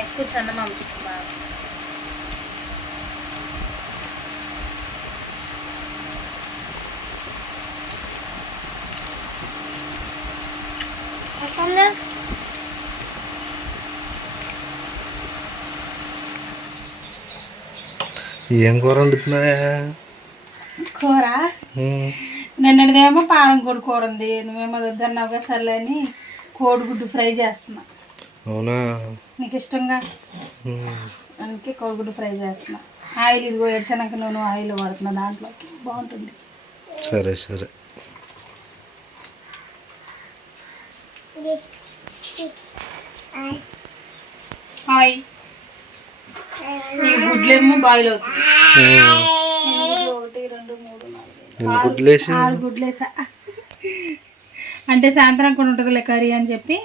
ఎక్కువ చందమామ ఇష్టం బాగా. ఏం కూర వండుతున్నావా? కూర నిన్నటిదేమో పారం కోడి కూర ఉంది, నువ్వేమో వద్దన్నావుగా సర్లే అని కోడిగుడ్డు ఫ్రై చేస్తున్నా. అవునా? నీకు ఇష్టంగా అందుకే కోడిగుడ్డు ఫ్రై చేస్తున్నా. ఆయిల్ ఇదిగో ఏడ్చాక నూనె ఆయిల్ వాడుతున్నా, దాంట్లోకి బాగుంటుంది. సరే సరే. హాయ్, ఈ గుడ్లేమో బాయిల్ అవుతుంది. 1 2 3 4 6 గుడ్లు వేసా. అంటే సాయంత్రం కూడా ఉంటుందిలే కర్రీ అని చెప్పి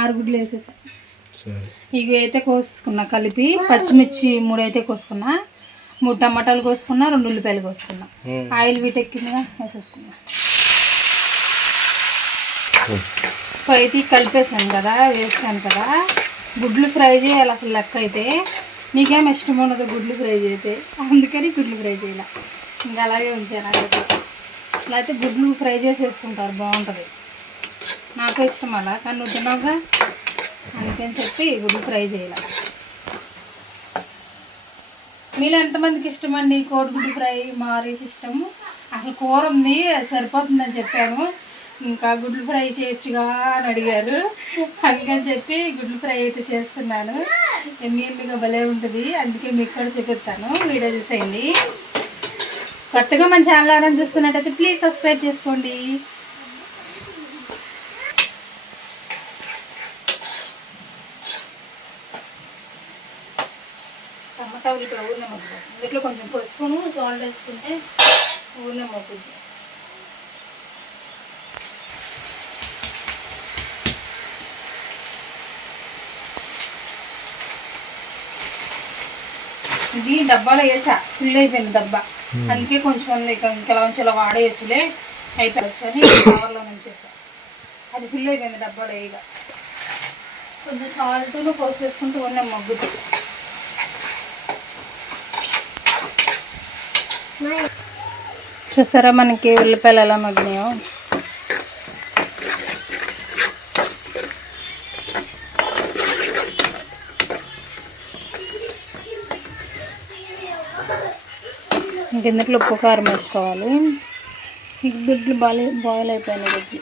6 గుడ్లు వేసేసా. ఇవి అయితే కోసుకున్నా కలిపి, పచ్చిమిర్చి 3 అయితే కోసుకున్నా, 3 టమాటాలు కోసుకున్నా, 2 ఉల్లిపాయలు కోసుకున్నా. ఆయిల్ వీటెక్కిందిగా వేసేసుకున్నా. అయితే కలిపేసాను కదా, వేసాను కదా. గుడ్లు ఫ్రై చేయాలి అసలు లెక్క అయితే. నీకేం ఇష్టం ఉండదు గుడ్లు ఫ్రై చేస్తే, అందుకని గుడ్లు ఫ్రై చేయాలి. ఇంకా అలాగే ఉంచాను. అలాగే లేకపోతే గుడ్లు ఫ్రై చేసి వేసుకుంటారు, బాగుంటుంది. నాకు ఇష్టం అలా, కానీ నువ్వు తిన్నావుగా అందుకని చెప్పి గుడ్లు ఫ్రై చేయాలి. మీలో ఎంతమందికి ఇష్టమండి కోడిగుడ్డు ఫ్రై? మారీకి ఇష్టము. అసలు కూర ఉంది సరిపోతుందని చెప్పాను, ఇంకా గుడ్లు ఫ్రై చేయొచ్చుగా అని అడిగారు. అందుకని చెప్పి గుడ్లు ఫ్రై అయితే చేస్తున్నాను. ఎమ్మిగా భలే ఉంటుంది, అందుకే మీకు కూడా చూపిస్తాను. వీడియో చూసేయండి. కొత్తగా మన ఛానల్ ఎవరైనా చూస్తున్నట్టయితే ప్లీజ్ సబ్స్క్రైబ్ చేసుకోండి. టమాటా ఉల్లిపాయ ఊరినే మొగ్గుతుంది, ఇంట్లో కొంచెం పసుపును సాల్ట్ వేసుకుంటే ఊరినే మొగ్గుతుంది. ఇది డబ్బాలో వేసా, ఫుల్ అయిపోయింది డబ్బా, అందుకే కొంచెం ఇంకెలా వాడేయచ్చులే అయిపోయచ్చు అని కవర్లో నుంచేసా. అది ఫుల్ అయిపోయింది డబ్బాలో వేయగా. కొంచెం సాల్ట్ను పోసి వేసుకుంటూ ఉన్నాం మగ్గుతుంది. చూసారా మనకి ఉల్లిపాయలు ఎలా మగ్గినాయో. ఇంకెందుట్లో ఉప్పు కారం వేసుకోవాలి. గుడ్లు బాయిల్ అయిపోయినాయి గుడ్లు.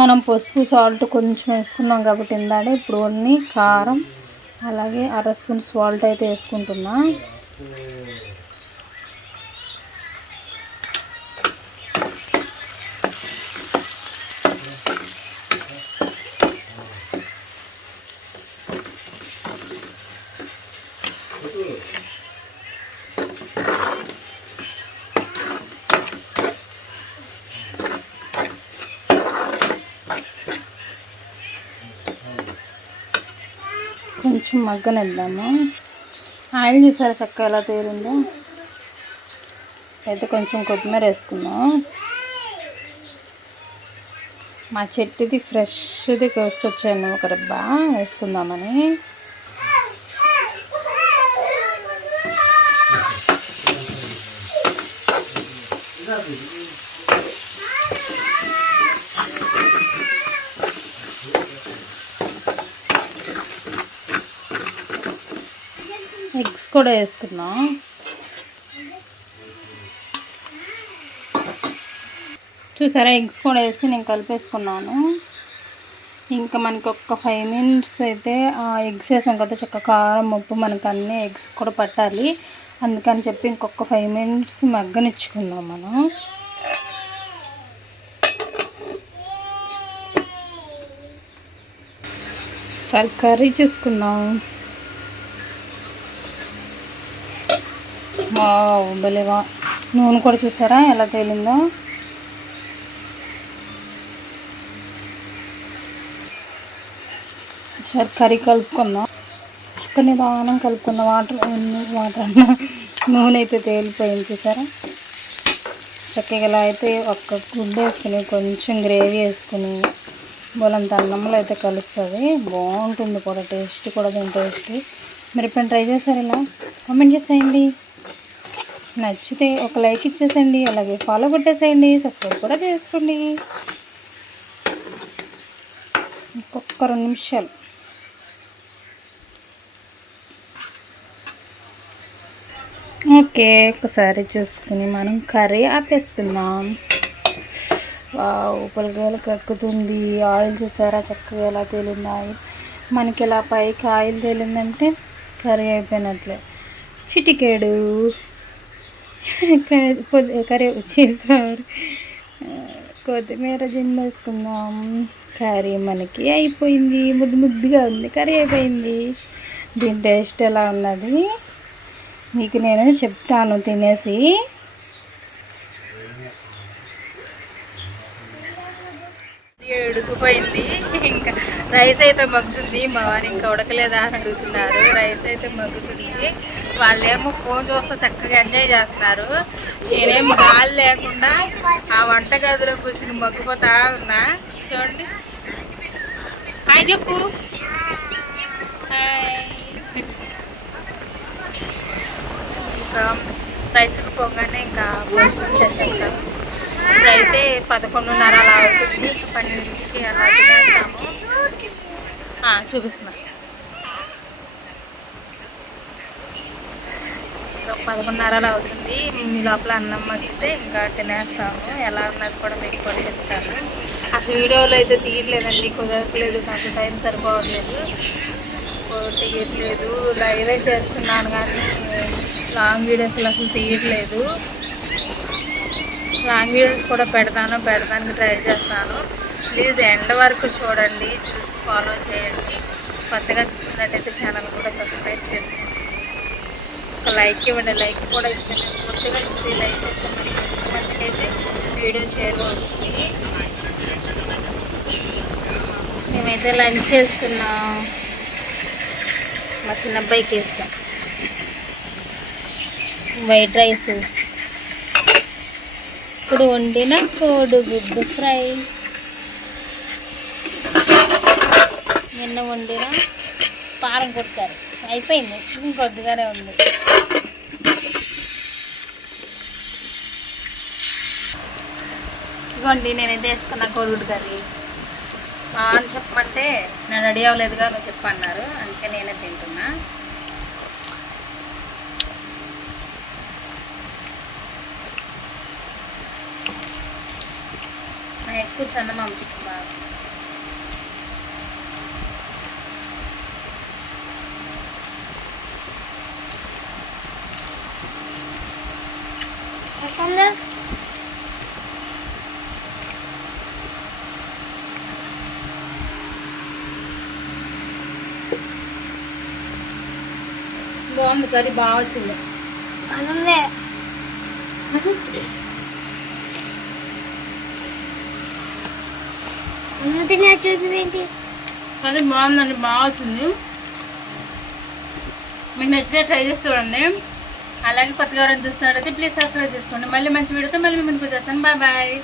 మనం పసుపు సాల్ట్ కొంచెం వేసుకున్నాం కాబట్టి ఇందాడే, ఇప్పుడు అన్నీ కారం అలాగే 1/2 స్పూన్ సాల్ట్ అయితే వేసుకుంటున్నా. కొంచెం మగ్గనిద్దాము. ఆయిల్ చూసారా చక్కగా ఎలా తేలిందో. అయితే కొంచెం కొత్తిమీర వేసుకుందాం. మా చెట్టుది ఫ్రెష్ది కోసుకొచ్చాను ఒక డబ్బా, వేసుకుందామని. ఎగ్స్ కూడా వేసుకున్నాం. చూసారా ఎగ్స్ కూడా వేసి నేను కలిపేసుకున్నాను. ఇంకా మనకి ఒక 5 మినిట్స్ అయితే ఎగ్స్ వేసాం కదా, చక్క కారం ఉప్పు మనకు అన్నీ ఎగ్స్ కూడా పట్టాలి. అందుకని చెప్పి ఇంకొక 5 మినిట్స్ మగ్గనిచ్చుకుందాం మనం. సరే కర్రీ చేసుకుందాం. భలేగా నూనె కూడా చూసారా ఎలా తేలిందో. సరే కర్రీ కలుపుకుందాం. చికెన్ నిదానం కలుపుకుందాం. వాటర్ అన్న నూనె అయితే తేలిపోయింది చూసారా. చక్కగా ఇలా అయితే ఒక్క గుడ్డు వేసుకుని కొంచెం గ్రేవీ వేసుకుని బోలంత అన్నంలో అయితే కలుస్తుంది. బాగుంటుంది కూడా, టేస్ట్ కూడా దీని టేస్ట్. మీరు ఎప్పుడైనా ట్రై చేశారు ఇలా? కామెంట్ చేసేయండి. నచ్చితే ఒక లైక్ ఇచ్చేసేయండి, అలాగే ఫాలో కొట్టేసేయండి, సబ్స్క్రైబ్ కూడా చేసుకోండి. ఇంకొక 2 నిమిషాలు. ఓకే, ఒకసారి చూసుకుని మనం కర్రీ ఆపేసుకుందాం. పులగలు కక్కుతుంది. ఆయిల్ చూసారా చక్కగా ఎలా తేలింది ఆయిల్. మనకి ఇలా పైకి ఆయిల్ తేలిందంటే కర్రీ అయిపోయినట్లే. చిటికేడు కర్రీ చేసారు. కొత్తిమీర జిమ్మేసుకుందాం. కర్రీ మనకి అయిపోయింది. ముద్దుగా ఉంది, కర్రీ అయిపోయింది. దీని టేస్ట్ ఎలా ఉన్నది మీకు నేను చెప్తాను తినేసి. ఉడికిపోయింది. ఇంకా రైస్ అయితే మగ్గుతుంది. మా వారు ఇంకా ఉడకలేదా అని అడుగుతున్నారు. రైస్ అయితే మగ్గుతుంది. వాళ్ళేమో ఫోన్ చూస్తే చక్కగా ఎంజాయ్ చేస్తున్నారు. నేనేం గాలి లేకుండా ఆ వంట గదిలో కూర్చుని మగ్గిపోతా ఉన్నా. చూడండి, హాయ్ చెప్పు. హాయ్. ఇంకా రైస్ పోగానే ఇంకా చేసేస్తాం. ఇప్పుడైతే 11:30 అలా అవుతుంది. 12కి అలా తినేస్తాము. చూపిస్తున్నా. 11:30 అలా అవుతుంది. మీ లోపల అన్నం మగ్గితే ఇంకా తినేస్తాము. ఎలా ఉన్నది కూడా మీకు కూడా చెప్తాను. అసలు వీడియోలో అయితే తీయట్లేదండి, కుదరట్లేదు, నాకు టైం సరిపోవట్లేదు, తీయట్లేదు. లైవే చేస్తున్నాను కానీ లాంగ్ వీడియోస్ అసలు తీయట్లేదు. లాంగ్ వీడియోస్ కూడా పెడతానికి ట్రై చేస్తాను. ప్లీజ్ ఎండ్ వరకు చూడండి, చూసి ఫాలో చేయండి. కొత్తగా చూస్తున్నట్టయితే ఛానల్ కూడా సబ్స్క్రైబ్ చేసుకోండి. ఒక లైక్ ఇవ్వండి. లైక్ కూడా ఇస్తే నేను కొత్తగా చూసి లైక్ చేస్తే మరి కొంతమందికి అయితే వీడియో చేయబోతుంది. మేమైతే లంచ్ చేస్తున్నాం. మా చిన్న అబ్బాయికి వేస్తాం. వైట్ రైస్, ఇప్పుడు వండిన కోడిగుడ్డు ఫ్రై, నిన్న వండిన పారం కొట్టారు. అయిపోయింది, ఇంకొద్దిగానే ఉంది. ఇదిగోండి నేనైతే వేసుకున్న కోడిగుడ్డు కర్రీ. అని చెప్పమంటే నేను రెడీ అవ్వలేదుగా, నువ్వు చెప్పన్నారు, అందుకే నేనే తింటున్నా. ఎక్కువ చందమామ చికెన్ బాగా. బాగుంది కర్రీ, బాగా వచ్చింది. అది బాగుందండి, బాగా వచ్చింది. మీకు నచ్చితే ట్రై చేసి చూడండి. అలాగే కొత్తగా ఎవరైనా చూస్తున్నట్టయితే ప్లీజ్ సబ్స్క్రైబ్ చేసుకోండి. మళ్ళీ మంచి వీడియోతో మళ్ళీ ముందుకు వచ్చేస్తాను. Bye bye.